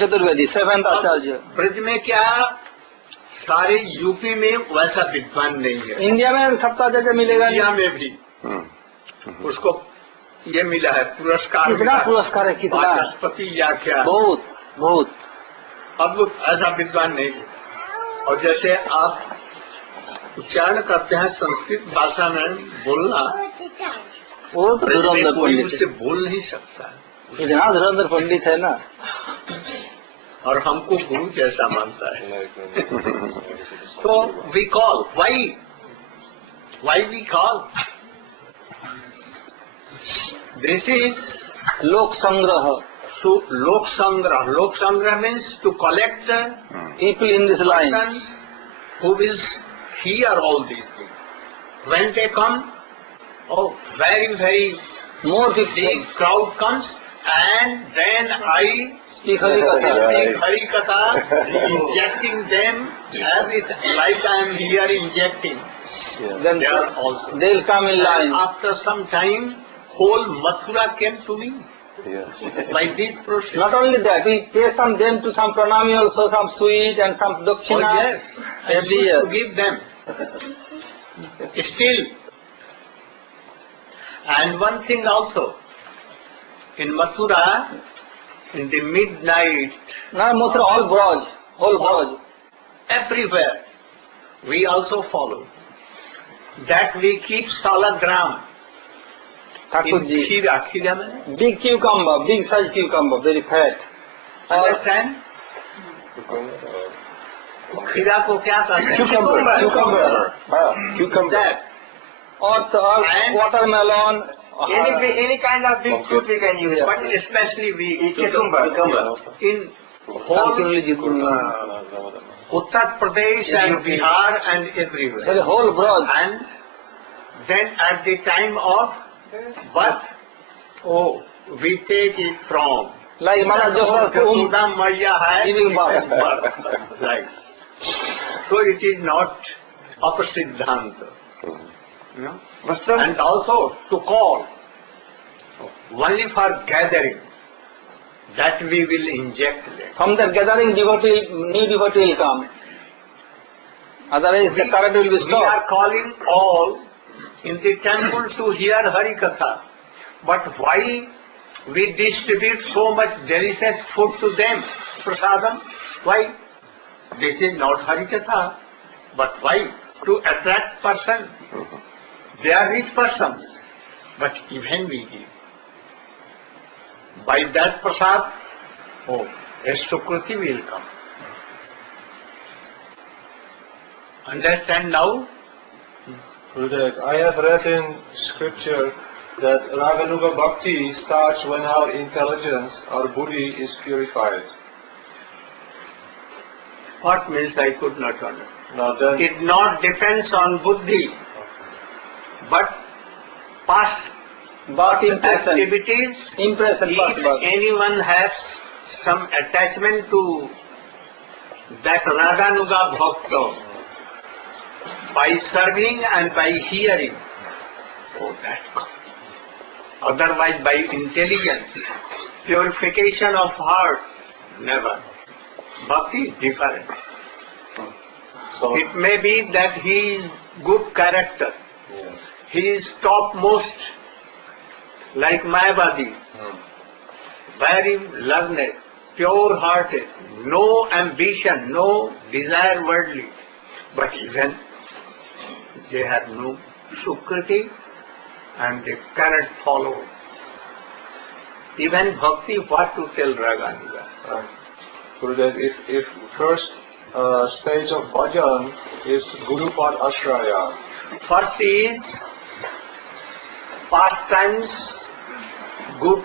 Chaturvedi seventh आचार्य। ब्रज में क्या सारे यूपी में वैसा विद्वान नहीं है। इंडिया में सप्ताचार्य मिलेगा। इंडिया में भी उसको ये मिला है पुरस्कार। कितना पुरस्कार है, कितना वाचस्पति या क्या, बहुत बहुत। अब ऐसा विद्वान नहीं है। और जैसे आप उच्चारण करते हैं संस्कृत भाषा में बोलना, वो तो धुरंधर कोई पंडित उससे बोल नहीं सकता। इतना धुरंधर पंडित है ना, और हमको गुरु जैसा मानता है। तो we call why we call this is लोक संग्रह। लोक संग्रह means to collect people in this line who will hear all these things. When they come, oh, very more big crowd comes, and then I speak Hari Katha, injecting them like I am here injecting. Then They are also. they'll come in line. And after some time, whole Mathura came to me. Like this process. Not only that, we pay them to some pranami also, some sweet and some dakshina. Oh, yes. Every I year. used to give them. Still. And one thing also, in Mathura, in the midnight, Now Mathura, all Braj, whole Braj. everywhere, we also follow that we keep salagram Thakur in ji, khira mein. big cucumber, big size cucumber, very fat. Understand? खीरा को क्या कहते हैं? Cucumber. That. Or And- watermelon. Any kind of big fruit we can use. But especially we Cucumber. in whole Uttar Pradesh and Bihar and everywhere. Sorry, whole Braj. And then at the time of birth, oh, we take it from Like Mana Joseph Yashoda Maya had Giving birth. birth. Right. So it is not apasiddhanta. You know? But some, And also to call only for gathering, that we will inject them. From the gathering devotee, new devotee will come. Otherwise the current will be We are stopped. calling all in the temple to hear Hari Katha. But why we distribute so much delicious food to them, prasadam? Why? This is not Hari Katha. But why? To attract person. They are rich persons. But even we give. By that prasad, oh, a Sukriti will come. Understand now? Gurudev, I have read in scripture that Raganuga Bhakti starts when our intelligence, our buddhi is purified. What means I could not understand? Now then, It not depends on buddhi, but past Birth impression. activities. Impression, past If birth. anyone has some attachment to that Raganuga Bhakta, by serving and by hearing, oh, that comes. Otherwise, by intelligence, purification of heart, never. Bhakti is different. so It may be that he is good character. He is topmost, like Mayavadi, very learned, pure-hearted, no ambition, no desire worldly. But even they have no Sukriti and they cannot follow. Even Bhakti, what to tell Raganuga? Gurudev, if first stage of bhajan is Gurupad Ashraya, First is pastimes, good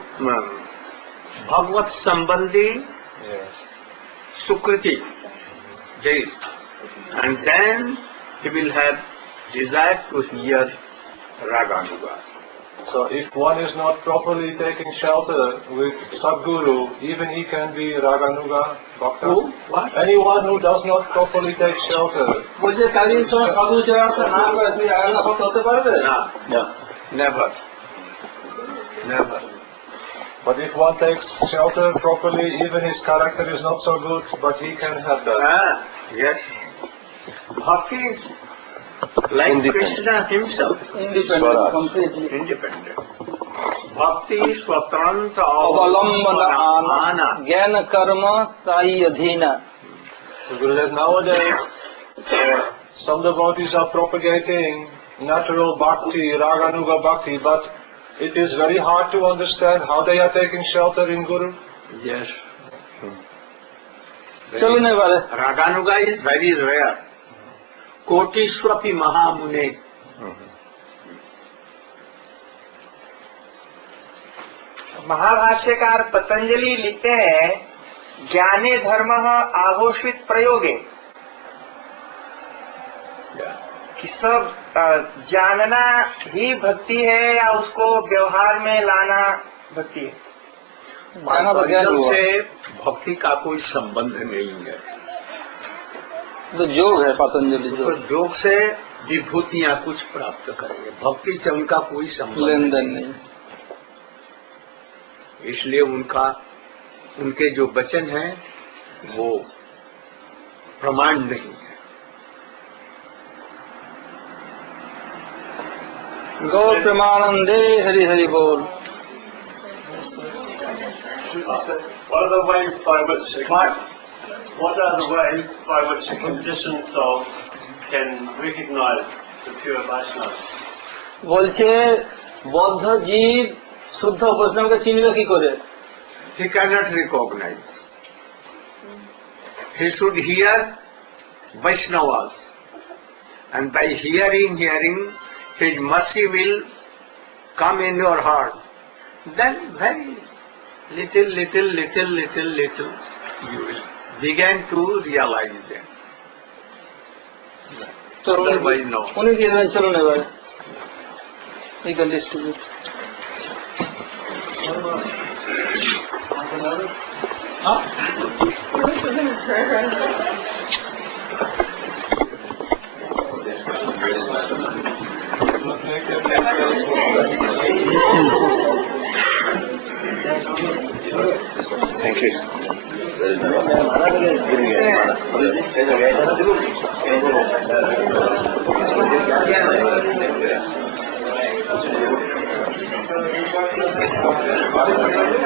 Bhagavad Sambandhi, yes. Sukriti, this. And then he will have desire to hear Raganuga. So if one is not properly taking shelter with Sadguru, even he can be Raganuga Bhakta. Who? What? Anyone who does not properly take shelter, বলছে কালীন সময় সাধু যারা আছে না করে সেই আল্লাহ ভক্ত হতে পারবে? No, never. Never. But if one takes shelter properly, even his character is not so good, but he can have that. Yes. Bhakti is like Krishna himself, Independent, completely. independent. Bhakti swatantra अवलंबन ज्ञान कर्म ताई अधीन. Gurudev, nowadays, some devotees are propagating natural bhakti, raganuga bhakti, but it is very hard to understand how they are taking shelter in Guru. Yes. चलने वाले Raganuga is very rare. Kotishwapi Mahamune. महाभाष्यकार Patanjali लिखते हैं ज्ञाने धर्म आहोषित प्रयोगे कि सब जानना ही भक्ति है या उसको व्यवहार में लाना भक्ति है. जाना तो ज्ञान हुआ. से भक्ति का कोई संबंध नहीं है. तो योग है पतंजलि तो योग, योग से विभूतियां कुछ प्राप्त करेंगे, भक्ति से उनका कोई संबंध लेन देन नहीं. इसलिए उनके जो वचन हैं वो प्रमाण नहीं है. गौ प्रेमानंदे हरि हरि बोल. What are the ways by which a conditioned soul can recognize the pure Vaishnava? বলছে বদ্ধ জীব শুদ্ধ বৈষ্ণবকে চিনবে কি করে? He cannot recognize. He should hear Vaishnavas, and by hearing, his mercy will come in your heart. Then very little, you will begin to realize them. তো Otherwise, no. উনি কি জানেন? চলুন এবার এই ক্যান ডিস্ট্রিবিউট. Thank you.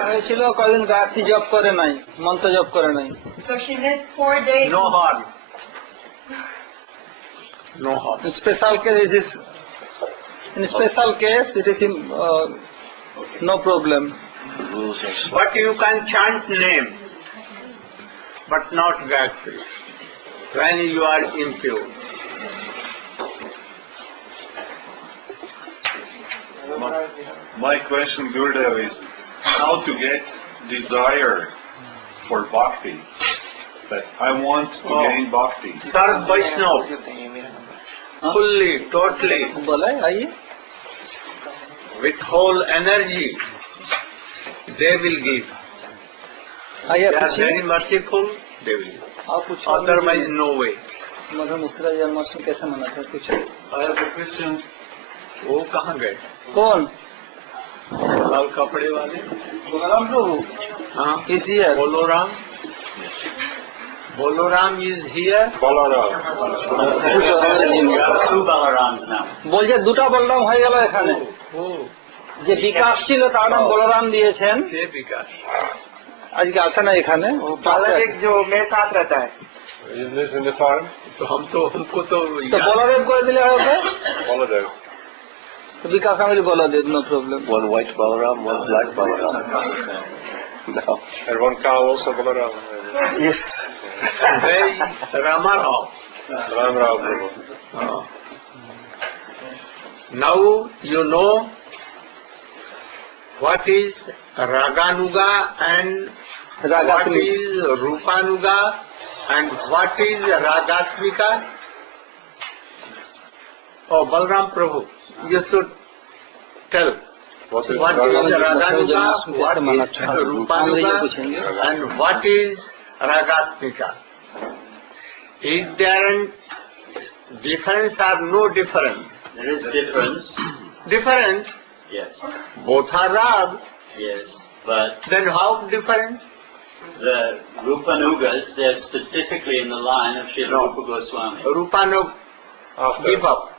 হয়েছিল কদিন গায়ত্রী জপ করে নাই, মন্ত্র জপ করে নাই. So she missed 4 days. No harm. No harm. In special case, it is no problem. But you can chant name, but not Gayatri, when you are impure. My question, Gurudev, is how to get desire for bhakti. That I want to gain bhakti. Serve Vaishnava fully, totally, बोला है आइए. with whole energy. They will give. आइए They are पूछिए. very merciful. They will give. आप पूछिए. Otherwise, no way. मधुर मुस्कुरा जन्माष्टमी कैसे मनाते हैं? कुछ I have a question. वो कहाँ गए? कौन? लाल कपड़े वाले? बलराम प्रभु. हाँ. Is here. Boloram. Boloram is here. Balaram. Two Balarams now. বলছে দুটা বলরাম হয়ে গেল এখানে. যে বিকাশ ছিল তার নাম বলরাম দিয়েছেন, के विकास. আজকে আসে না এখানে. बालक एक जो मेरे साथ रहता है. He lives in the farm. तो हमको तो তো বলদেব করে দিলে হবে. Baladev. তো বিকাশ আমি Baladev, no problem. One white Balaram, one black Balaram. No. And one cow also Balaram. Yes. they Ramarao. Ram Ram Prabhu. Now you know what is Raganuga and what Ragatmika. is Rupanuga and what is Ragatmika. Oh, Balram Prabhu, you should tell What is what is Raganuga? Raganuga, what is Rupanuga and what is Ragatmika. Is there a difference or no difference? There is difference. Difference. Yes. Both are rag. Yes. But Then how different? the Rupanugas, they're specifically in the line of Srila No. Rupa Goswami. Rupanuga After. give up.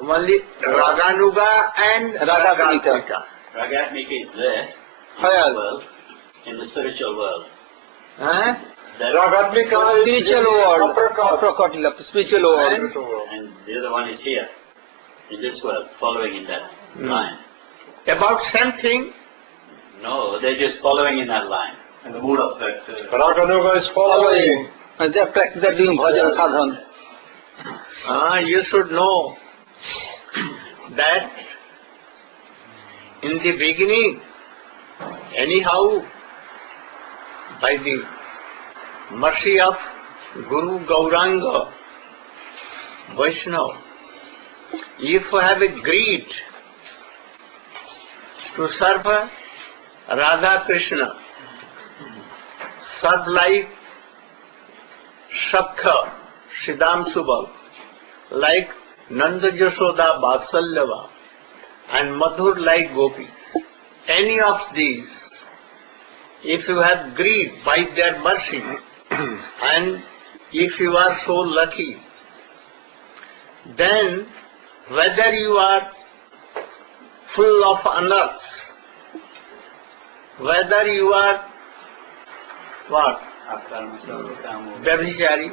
Only Raganuga and Ragatmika. Ragatmika. Ragatmika is there in Hayal. the world, in the spiritual world. Huh? That, Ragatmika is Spiritual the world, upper uppercut, spiritual world. and the other one is here, in this world, following in that line. About something, No, they're just following in that line. And the mood of that. Raganuga is following. And they're doing bhajan sadhan. you should know that in the beginning, anyhow, by the mercy of Guru Gauranga, Vaishnava, if you have a greed to serve Radha Krishna, serve like Shakha, Siddham Subal, like Nanda Jashoda Vatsalyava, and Madhur like Gopis. Any of these, if you have greed by their mercy, and if you are so lucky, then whether you are full of unearths, whether you are what? Vyabhichari,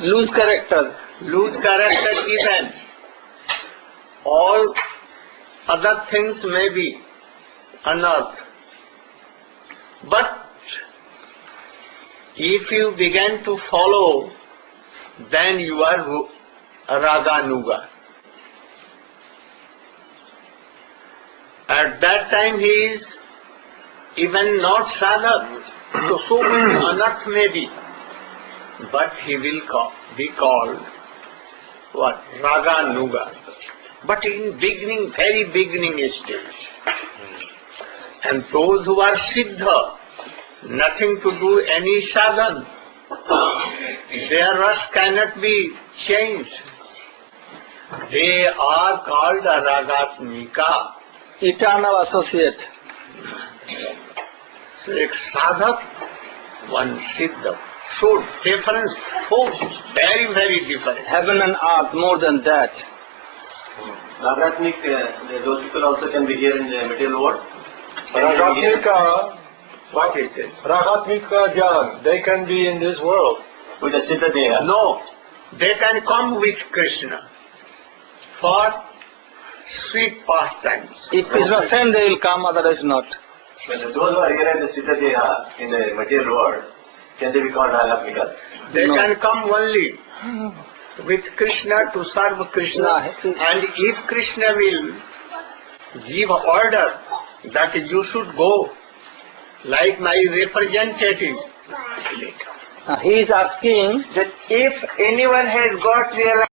Lose character. lose character even. All other things may be unearthed. But if you begin to follow, then you are Raganuga. At that time he is even not sadhak, so unearth may be, but he will be called what? Raganuga. But in beginning, very beginning stage. And those who are Siddha, nothing to do any sadhan, their rasa cannot be changed. They are called Ragatmika. Eternal associate. So एक साधक, one Siddha. So difference, folks, very, very different. Heaven and earth, more than that. Ragatmik, those people also can be here in the material world. Ragatmika, What is it? Ragatmika Jnan, they can be in this world. With the Siddha Deha. No, they can come with Krishna for sweet pastimes. If Krishna send, they will come, otherwise not. When those who are here in the Siddha Deha, in the material world, can they be called Ragatmikas? They No. can come only with Krishna to serve Krishna. And if Krishna will give order that you should go like my representative, He is asking that if anyone has got realized